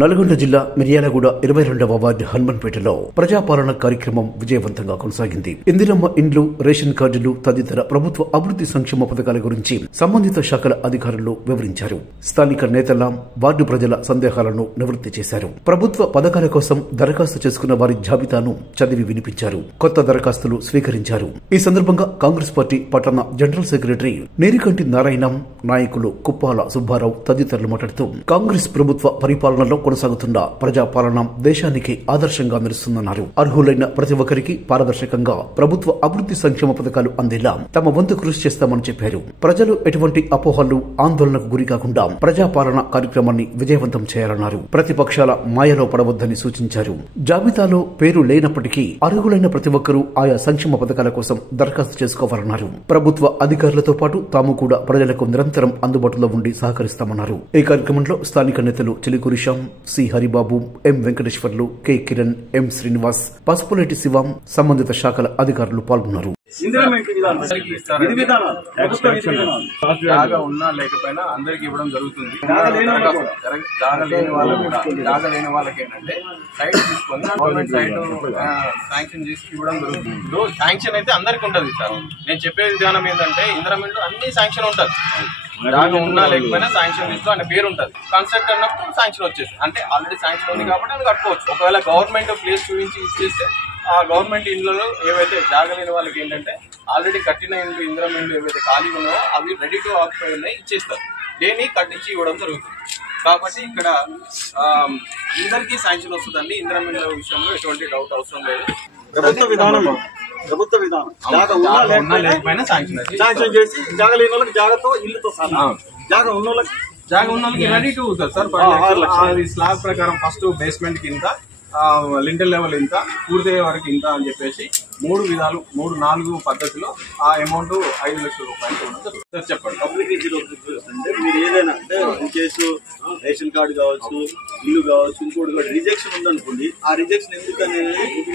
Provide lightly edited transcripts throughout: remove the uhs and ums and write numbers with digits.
నల్గొండ జిల్లా మిర్యాలగూడ 22వ వార్డు హనుమన్పేటలో ప్రజాపాలన కార్యక్రమం విజయవంతంగా కొనసాగింది. ఇందిరమ్మ ఇండ్లు, రేషన్ కార్డులు తదితర ప్రభుత్వ అభివృద్ధి సంక్షేమ పథకాల గురించి సంబంధిత శాఖల అధికారులు వివరించారు. స్థానిక నేతల వార్డు ప్రజల సందేహాలను నివృత్తి చేశారు. ప్రభుత్వ పథకాల కోసం దరఖాస్తు చేసుకున్న వారి జాబితాను చదివి వినిపించారు. కొత్త దరఖాస్తులు స్వీకరించారు. ఈ సందర్భంగా కాంగ్రెస్ పార్టీ పట్టణ జనరల్ సెక్రటరీ నీరికంటి నారాయణం, నాయకులు కుప్పాల సుబ్బారావు తదితరులు మాట్లాడుతూ కాంగ్రెస్ ప్రభుత్వ పరిపాలనలో కొనసాగుతున్న ప్రజాపాలన దేశానికి ఆదర్శంగా నిలుస్తుందన్నారు. అర్హులైన ప్రతి ఒక్కరికి పారదర్శకంగా ప్రభుత్వ అభివృద్ధి సంక్షేమ పథకాలు అందేలా తమ వంతు కృషి చేస్తామని చెప్పారు. ప్రజలు ఎటువంటి అపోహలు, ఆందోళనకు గురి కాకుండా ప్రజాపాలన కార్యక్రమాన్ని విజయవంతం చేయాలన్నారు. ప్రతిపక్షాల మాయలో పడవద్దని సూచించారు. జాబితాలో పేరు లేనప్పటికీ అర్హులైన ప్రతి ఒక్కరూ ఆయా సంక్షేమ పథకాల కోసం దరఖాస్తు చేసుకోవాలన్నారు. ప్రభుత్వ అధికారులతో పాటు తాము కూడా ప్రజలకు నిరంతరం అందుబాటులో ఉండి సహకరిస్తామన్నారు. ఈ కార్యక్రమంలో స్థానిక నేతలు చిలికూరి శ్యామ్, సి హరిబాబు, ఎం వెంకటేశ్వర్లు, కె కిరణ్, ఎం శ్రీనివాస్, పసుపులేటి శివం, సంబంధిత శాఖల అధికారులు పాల్గొన్నారు. జాగా ఉన్నా లేకపోయినా అందరికి ఇవ్వడం జరుగుతుంది. జాగా లేని వాళ్ళకి ఏంటంటే సైట్ తీసుకొని గవర్నమెంట్ సైట్ శాంక్షన్ చేసి ఇవ్వడం జరుగుతుంది. శాంక్షన్ అయితే అందరికి ఉంటుంది సార్. నేను చెప్పే విధానం ఏంటంటే ఇందిరమ్మ అన్ని శాంక్షన్ ఉంటుంది. జాగా ఉన్నా లేకపోయినా శాంక్షన్ లిస్ట్ లో అనే పేరు ఉంటుంది. కన్స్ట్రక్ట్ అన్నప్పుడు శాంక్షన్ వచ్చేసి అంటే ఆల్రెడీ శాంక్షన్ ఉంది కాబట్టి అది కట్టుకోవచ్చు. ఒకవేళ గవర్నమెంట్ ప్లేస్ చూపించి ఇచ్చేస్తే ఆ గవర్నమెంట్ ఇండ్లలో ఏవైతే జాగా లేని వాళ్ళకి ఏంటంటే ఆల్రెడీ కట్టిన ఇండ్లు, ఇందిరమ్మ ఇండ్లు ఏవైతే ఖాళీ ఉన్నాయో అవి రెడీ టు ఆక్యుపై ఉన్నాయి ఇచ్చేస్తారు. దేన్ని కట్టించి ఇవ్వడం జరుగుతుంది. కాబట్టి ఇక్కడ అందరికీ శాంక్షన్ వస్తుందండి. ఇందిరమ్మ ఇండ్ల విషయంలో ఎటువంటి డౌట్ అవసరం లేదు. ప్రభుత్వ విధానం శాంక్షన్ చేసి జాగా లేని వాళ్ళకి జాగాతో ఇల్లుతో జాగా ఉన్న వాళ్ళకి రెడీ టు సార్. స్లాబ్ ప్రకారం ఫస్ట్ బేస్మెంట్ కి ఇంత, లింటల్ లెవెల్ ఇంత, పూర్తయ్యే వరకు ఇంత అని చెప్పేసి 3 విధాలు 3-4 పద్ధతిలో ఆ అమౌంట్ 5 లక్షల రూపాయలు చెప్పండి. అంటే మీరు ఏదైనా అంటే ఇన్ కేసు రేషన్ కార్డు కావచ్చు, ఇల్లు కావచ్చు, ఇంకోటి కూడా రిజెక్షన్ ఉందనుకోండి, ఆ రిజెక్షన్ ఎందుకు అనేది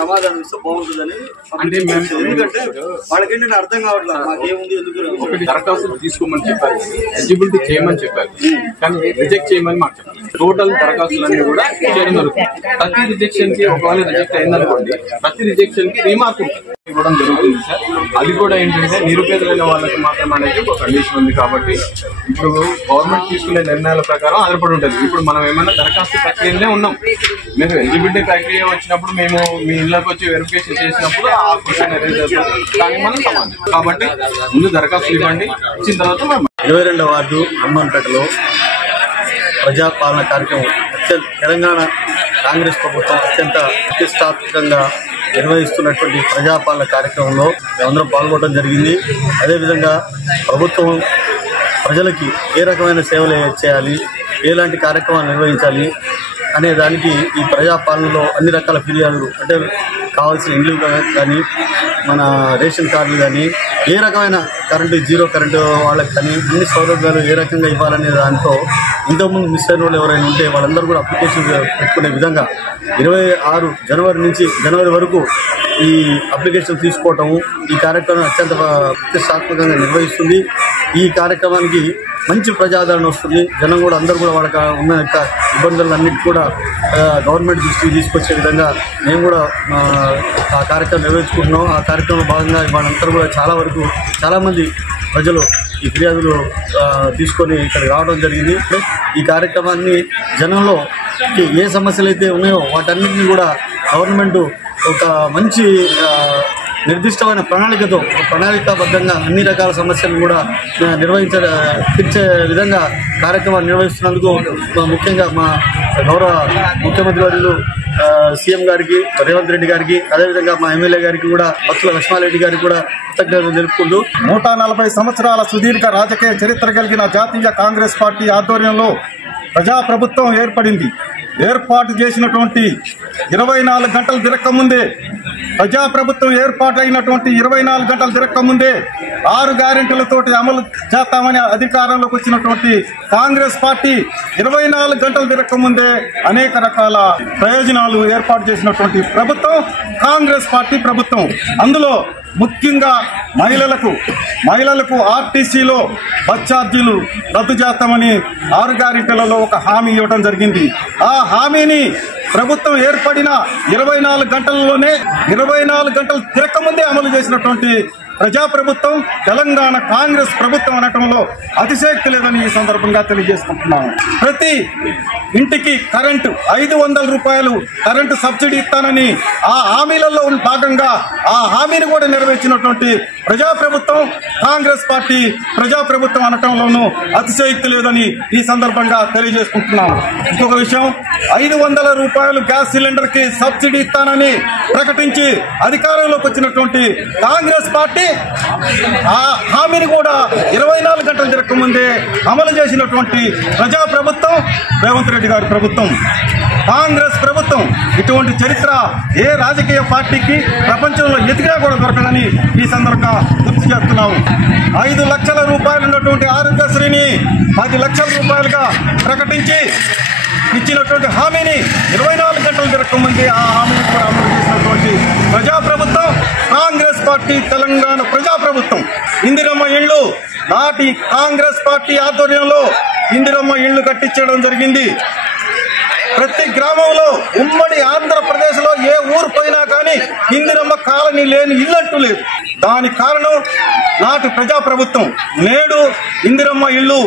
సమాధానం ఇస్తే బాగుంటుంది అనేది. అంటే ఎందుకంటే వాళ్ళకి ఏంటంటే అర్థం కావట్లేదు మాకేముంది ఎందుకు. ఒకటి దరఖాస్తు తీసుకోమని చెప్పారు, ఎలిజిబిలిటీ చేయమని చెప్పారు, కానీ రిజెక్ట్ చేయమని మాకు చెప్పారు. టోటల్ దరఖాస్తులన్నీ కూడా చేయడం జరుగుతుంది. ప్రతి రిజెక్షన్ కి ఒకవేళ రిజెక్ట్ అయిందనుకోండి, ప్రతి రిజెక్షన్ కి రీమార్క్ ఇవ్వడం జరుగుతుంది సార్. అది కూడా ఏంటంటే నిరుపేదలైన వాళ్ళకి మాత్రం అనేది ఒక కండిషన్ ఉంది. కాబట్టి ఇప్పుడు గవర్నమెంట్ తీసుకునే నిర్ణయాల ప్రకారం ఆధారపడి ఉంటుంది. ఇప్పుడు మనం ఏమైనా దరఖాస్తు ప్రక్రియనే ఉన్నాం. మీరు ఎలిజిబిలిటీ ప్రక్రియ వచ్చినప్పుడు మేము మీ ఇళ్ళకి వచ్చి వెరిఫికేషన్ చేసినప్పుడు ఆ క్వశ్చన్ దానికి మనం సమానం. కాబట్టి ముందు దరఖాస్తు ఇవ్వండి, ఇచ్చిన తర్వాత 22వ వార్డు హనుమన్పేటలో ప్రజాపాలన కార్యక్రమం తెలంగాణ కాంగ్రెస్ ప్రభుత్వం అత్యంత ప్రతిష్టాత్మకంగా నిర్వహిస్తున్నటువంటి ప్రజాపాలన కార్యక్రమంలో మేమందరం పాల్గొనడం జరిగింది. అదేవిధంగా ప్రభుత్వం ప్రజలకి ఏ రకమైన సేవలు చేయాలి, ఎలాంటి కార్యక్రమాలు నిర్వహించాలి అనే దానికి ఈ ప్రజాపాలనలో అన్ని రకాల ఫిర్యాదులు అంటే కావాల్సిన ఇండ్లు కానీ, మన రేషన్ కార్డులు కానీ, ఏ రకమైన కరెంటు, జీరో కరెంటు వాళ్ళకి కానీ అన్ని సౌలభ్యాలు ఏ రకంగా ఇవ్వాలనే దాంతో ఇంతకుముందు మిస్ అయిన వాళ్ళు ఎవరైనా ఉంటే వాళ్ళందరూ కూడా అప్లికేషన్ పెట్టుకునే విధంగా 26 జనవరి నుంచి జనవరి వరకు ఈ అప్లికేషన్ తీసుకోవటము ఈ కార్యక్రమం అత్యంత ప్రతిష్టాత్మకంగా నిర్వహిస్తుంది. ఈ కార్యక్రమానికి మంచి ప్రజాదరణ వస్తుంది. జనం కూడా అందరూ కూడా వాళ్ళకి ఉన్న యొక్క ఇబ్బందులన్నిటి కూడా గవర్నమెంట్ దృష్టికి తీసుకొచ్చే విధంగా మేము కూడా ఆ కార్యక్రమం నిర్వహించుకుంటున్నాం. ఆ కార్యక్రమంలో భాగంగా వాళ్ళందరూ కూడా చాలామంది ప్రజలు ఈ ఫిర్యాదులు తీసుకొని ఇక్కడికి రావడం జరిగింది. ఈ కార్యక్రమాన్ని జనంలో ఏ సమస్యలు అయితే ఉన్నాయో వాటన్నింటినీ కూడా గవర్నమెంట్ ఒక మంచి నిర్దిష్టమైన ప్రణాళికాబద్ధంగా అన్ని రకాల సమస్యలను కూడా తీర్చే విధంగా కార్యక్రమాలు నిర్వహిస్తున్నందుకు ముఖ్యంగా మా గౌరవ ముఖ్యమంత్రి వర్యులు సీఎం గారికి, రేవంత్ రెడ్డి గారికి, అదేవిధంగా మా ఎమ్మెల్యే గారికి కూడా, బత్తుల లక్ష్మారెడ్డి గారికి కూడా కృతజ్ఞతలు తెలుపుకుంటూ 140 సంవత్సరాల సుదీర్ఘ రాజకీయ చరిత్ర కలిగిన జాతీయ కాంగ్రెస్ పార్టీ ఆధ్వర్యంలో ప్రజాప్రభుత్వం ఏర్పడింది. ఏర్పాటు చేసినటువంటి 24 గంటలు తిరక్కముందే ప్రజాప్రభుత్వం ఏర్పాటైనటువంటి 24 గంటలు తిరక్కముందే 6 గ్యారెంటీలతోటి అమలు చేస్తామని అధికారంలోకి వచ్చినటువంటి కాంగ్రెస్ పార్టీ 24 గంటలు తిరక్కముందే అనేక రకాల ప్రయోజనాలు ఏర్పాటు చేసినటువంటి ప్రభుత్వం కాంగ్రెస్ పార్టీ ప్రభుత్వం. అందులో ముఖ్యంగా మహిళలకు ఆర్టీసీలో బస్ ఛార్జీలు రద్దు చేస్తామని 6 గ్యారెంటీలలో ఒక హామీ ఇవ్వడం జరిగింది. ఆ హామీని ప్రభుత్వం ఏర్పడిన 24 గంటల్లోనే 24 గంటలు తిరగకముందే అమలు చేసినటువంటి ప్రజాప్రభుత్వం తెలంగాణ కాంగ్రెస్ ప్రభుత్వం అనటంలో అతిశయోక్తి లేదని ఈ సందర్భంగా తెలియజేసుకుంటున్నాను. ప్రతి ఇంటికి కరెంటు 500 రూపాయలు కరెంటు సబ్సిడీ ఇస్తానని ఆ హామీలలో భాగంగా ఆ హామీని కూడా నెరవేర్చినటువంటి ప్రజాప్రభుత్వం కాంగ్రెస్ పార్టీ ప్రజాప్రభుత్వం అనటంలోనూ అతిశయోక్తి లేదని ఈ సందర్భంగా తెలియజేసుకుంటున్నాను. ఇంకొక విషయం, 500 రూపాయలు గ్యాస్ సిలిండర్ కి సబ్సిడీ ఇస్తానని ప్రకటించి అధికారంలోకి వచ్చినటువంటి కాంగ్రెస్ పార్టీ ఆ హామీని కూడా 24 గంటలు తిరగకముందే అమలు చేసినటువంటి ప్రజాప్రభుత్వం రేవంత్ రెడ్డి గారి ప్రభుత్వం, కాంగ్రెస్ ప్రభుత్వం. ఇటువంటి చరిత్ర ఏ రాజకీయ పార్టీకి ప్రపంచంలో ఎదిగినా కూడా దొరకదని ఈ సందర్భంగా గుర్తు చేస్తున్నాము. 5 లక్షల రూపాయలు ఉన్నటువంటి ఆరోగ్యశ్రీని 10 లక్షల రూపాయలుగా ప్రకటించి ఇచ్చినటువంటి హామీని 24 గంటలు తిరగకముందే ఆ హామీని కూడా అమలు చేసినటువంటి ప్రజాప్రభుత్వం కాంగ్రెస్ పార్టీ తెలంగాణ ప్రజాప్రభుత్వం. ఇందిరమ్మ ఇళ్లు నాటి కాంగ్రెస్ పార్టీ ఆధ్వర్యంలో ఇందిరమ్మ ఇళ్లు కట్టించడం జరిగింది. ప్రతి గ్రామంలో ఉమ్మడి ఆంధ్రప్రదేశ్ లో ఏ ఊరు పోయినా కానీ ఇందిరమ్మ కాలనీ లేని ఇల్లంటూ లేదు. దానికి కారణం నాటి ప్రజాప్రభుత్వం. నేడు ఇందిరమ్మ ఇల్లు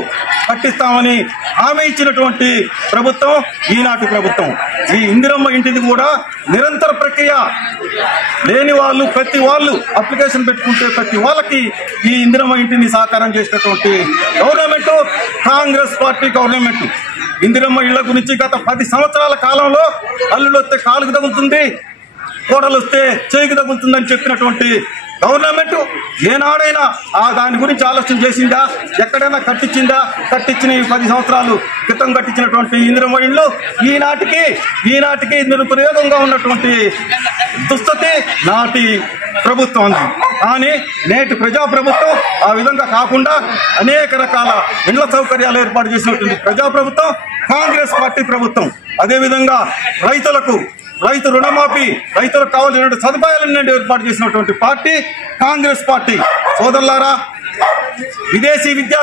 కట్టిస్తామని హామీ ఇచ్చినటువంటి ప్రభుత్వం ఈనాటి ప్రభుత్వం. ఈ ఇందిరమ్మ ఇంటిది కూడా నిరంతర ప్రక్రియ. లేని వాళ్ళు ప్రతి వాళ్ళు అప్లికేషన్ పెట్టుకుంటే ప్రతి వాళ్ళకి ఈ ఇందిరమ్మ ఇంటిని సాకారం చేసినటువంటి government Congress party government. Indiramma ఇళ్ల గురించి గత 10 సంవత్సరాల కాలంలో అల్లుడు వస్తే కాలుకు తగులుతుంది, కోడలు వస్తే చేయికి తగులుతుందని చెప్పినటువంటి గవర్నమెంట్ ఏనాడైనా దాని గురించి ఆలోచన చేసిందా? ఎక్కడైనా కట్టించిందా? కట్టించిన 10 సంవత్సరాలు క్రితం కట్టించినటువంటి ఇందిరమ్మ ఇళ్ళు ఈనాటికి నిరుపయోగంగా ఉన్నటువంటి దుస్థితి నాటి ప్రభుత్వం ఉంది. కానీ నేటి ప్రజాప్రభుత్వం ఆ విధంగా కాకుండా అనేక రకాల ఇళ్ల సౌకర్యాలు ఏర్పాటు చేసినటువంటి ప్రజాప్రభుత్వం కాంగ్రెస్ పార్టీ ప్రభుత్వం. అదేవిధంగా రైతు రుణమాఫీ, రైతులకు కావాల్సిన సదుపాయాలన్నీ ఏర్పాటు చేసినటువంటి పార్టీ కాంగ్రెస్ పార్టీ. సోదరులారా, విదేశీ విద్యా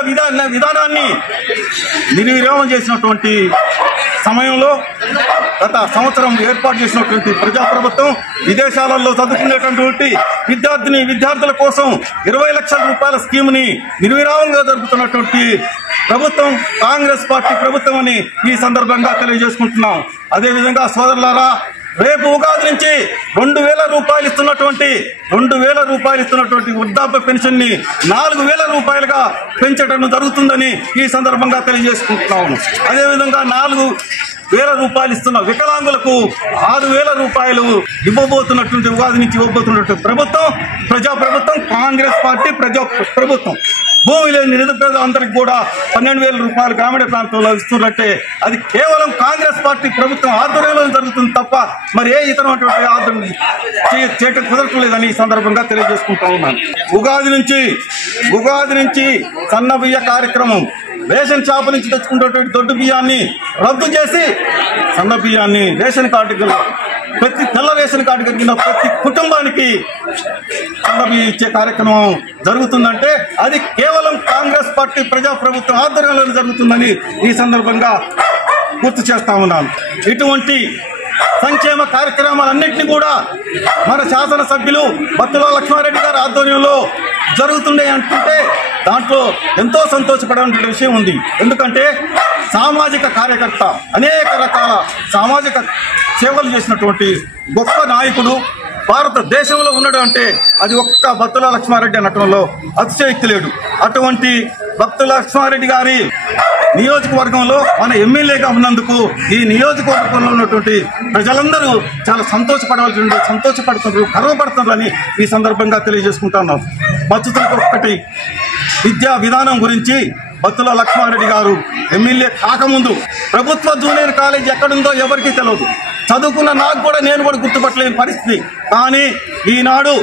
విధానాన్ని నిర్వీర్యం చేసినటువంటి సమయంలో గత సంవత్సరం ఏర్పాటు చేసినటువంటి ప్రజాప్రభుత్వం విదేశాలలో చదువుకునేటటువంటి విద్యార్థుల కోసం 20 లక్షల రూపాయల స్కీమ్ని నిర్విరామంగా జరుపుతున్నటువంటి ప్రభుత్వం కాంగ్రెస్ పార్టీ ప్రభుత్వం అని ఈ సందర్భంగా తెలియజేసుకుంటున్నాం. అదేవిధంగా సోదరులారా, రేపు ఉగాది నుంచి 2000 రూపాయలు ఇస్తున్నటువంటి వృద్ధాప్య పెన్షన్ ని 4000 రూపాయలుగా పెంచడం జరుగుతుందని ఈ సందర్భంగా తెలియజేసుకుంటున్నాము. అదేవిధంగా 4000 రూపాయలు ఇస్తున్న వికలాంగులకు 6000 రూపాయలు ఇవ్వబోతున్నటువంటి ఉగాది నుంచి ఇవ్వబోతున్నటువంటి ప్రజాప్రభుత్వం కాంగ్రెస్ పార్టీ ప్రభుత్వం. భూమి లేని నిరుపేదలందరికీ కూడా 12,000 రూపాయలు గ్రామీణ ప్రాంతంలో ఇస్తున్నట్టే అది కేవలం కాంగ్రెస్ పార్టీ ప్రభుత్వం ఆధ్వర్యంలో జరుగుతుంది తప్ప మరి ఏ ఇతరమైనటువంటి ఆధ్వర్యం చేయటం కుదరట్లేదని ఈ సందర్భంగా తెలియజేసుకుంటా ఉన్నాను. ఉగాది నుంచి సన్న బియ్య కార్యక్రమం, రేషన్ షాపు నుంచి తెచ్చుకున్నటువంటి దొడ్డు బియ్యాన్ని రద్దు చేసి సన్న బియ్యాన్ని రేషన్ కార్డు ప్రతి తెల్ల రేషన్ కార్డు కలిగిన ప్రతి కుటుంబానికి సన్న బియ్యం ఇచ్చే కార్యక్రమం జరుగుతుందంటే అది కేవలం కాంగ్రెస్ పార్టీ ప్రజాప్రభుత్వం ఆధ్వర్యంలో జరుగుతుందని ఈ సందర్భంగా గుర్తు చేస్తా ఉన్నాను. ఇటువంటి సంక్షేమ కార్యక్రమాలన్నింటినీ కూడా మన శాసనసభ్యులు బత్తుల లక్ష్మారెడ్డి గారి ఆధ్వర్యంలో జరుగుతుండే అంటుంటే దాంట్లో ఎంతో సంతోషపడే విషయం ఉంది. ఎందుకంటే సామాజిక కార్యకర్త, అనేక రకాల సామాజిక సేవలు చేసినటువంటి గొప్ప నాయకుడు భారతదేశంలో ఉన్నాడు అంటే అది ఒక్క బత్తుల లక్ష్మారెడ్డి అనటంలో అతిశయోక్తి లేదు. అటువంటి బత్తుల లక్ష్మారెడ్డి గారి నియోజకవర్గంలో మన ఎమ్మెల్యేగా ఉన్నందుకు ఈ నియోజకవర్గంలో ఉన్నటువంటి ప్రజలందరూ చాలా సంతోషపడుతున్నారు, గర్వపడుతున్నారని ఈ సందర్భంగా తెలియజేసుకుంటున్నాం. బతుకులకు ఒక్కటి విద్యా విధానం గురించి బత్తుల లక్ష్మారెడ్డి గారు ఎమ్మెల్యే కాకముందు ప్రభుత్వ జూనియర్ కాలేజీ ఎక్కడుందో ఎవరికీ తెలియదు. చదువుకున్న నాకు కూడా నేను కూడా గుర్తుపట్టలేని పరిస్థితి. కానీ ఈనాడు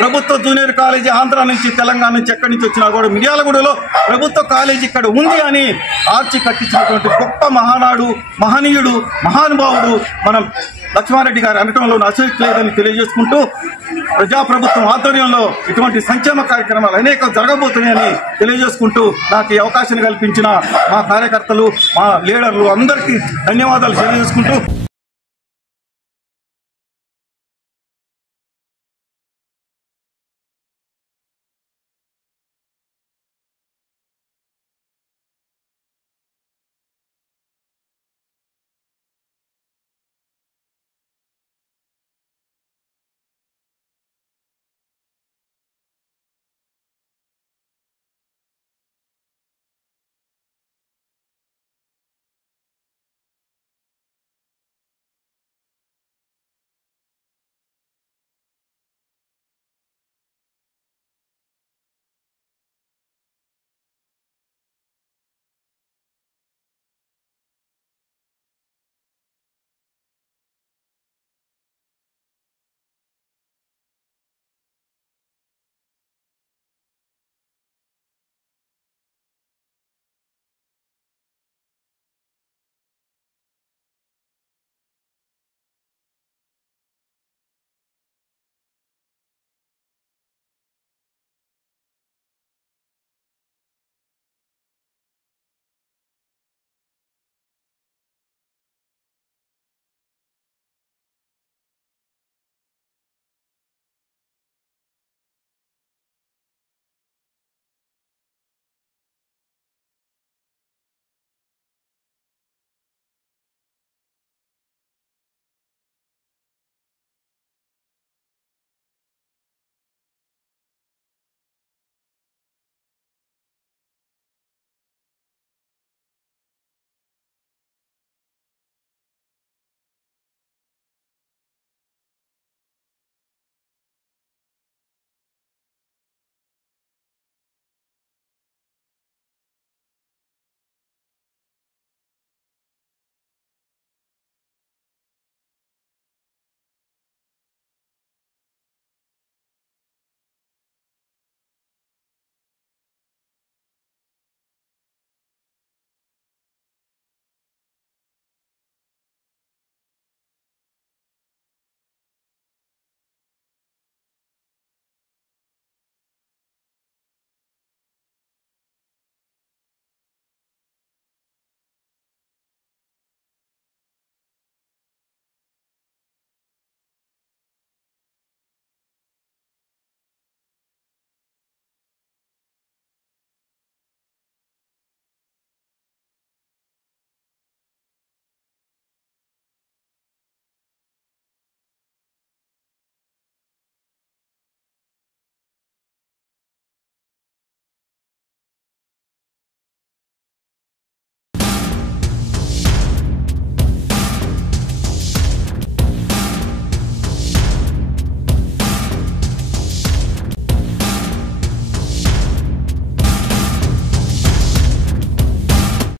ప్రభుత్వ జూనియర్ కాలేజీ ఆంధ్ర నుంచి తెలంగాణ నుంచి ఎక్కడి నుంచి వచ్చినా కూడా మిర్యాలగూడలో ప్రభుత్వ కాలేజీ ఇక్కడ ఉంది అని ఆర్చి కట్టించినటువంటి గొప్ప మహనీయుడు మహానుభావుడు మనం లక్ష్మారెడ్డి గారు అనటంలో అసలు లేదని తెలియజేసుకుంటూ ప్రజాప్రభుత్వం ఆధ్వర్యంలో ఇటువంటి సంక్షేమ కార్యక్రమాలు అనేక జరగబోతున్నాయని తెలియజేసుకుంటూ నాకు ఈ అవకాశం కల్పించిన మా కార్యకర్తలు, మా లీడర్లు అందరికీ ధన్యవాదాలు తెలియజేసుకుంటూ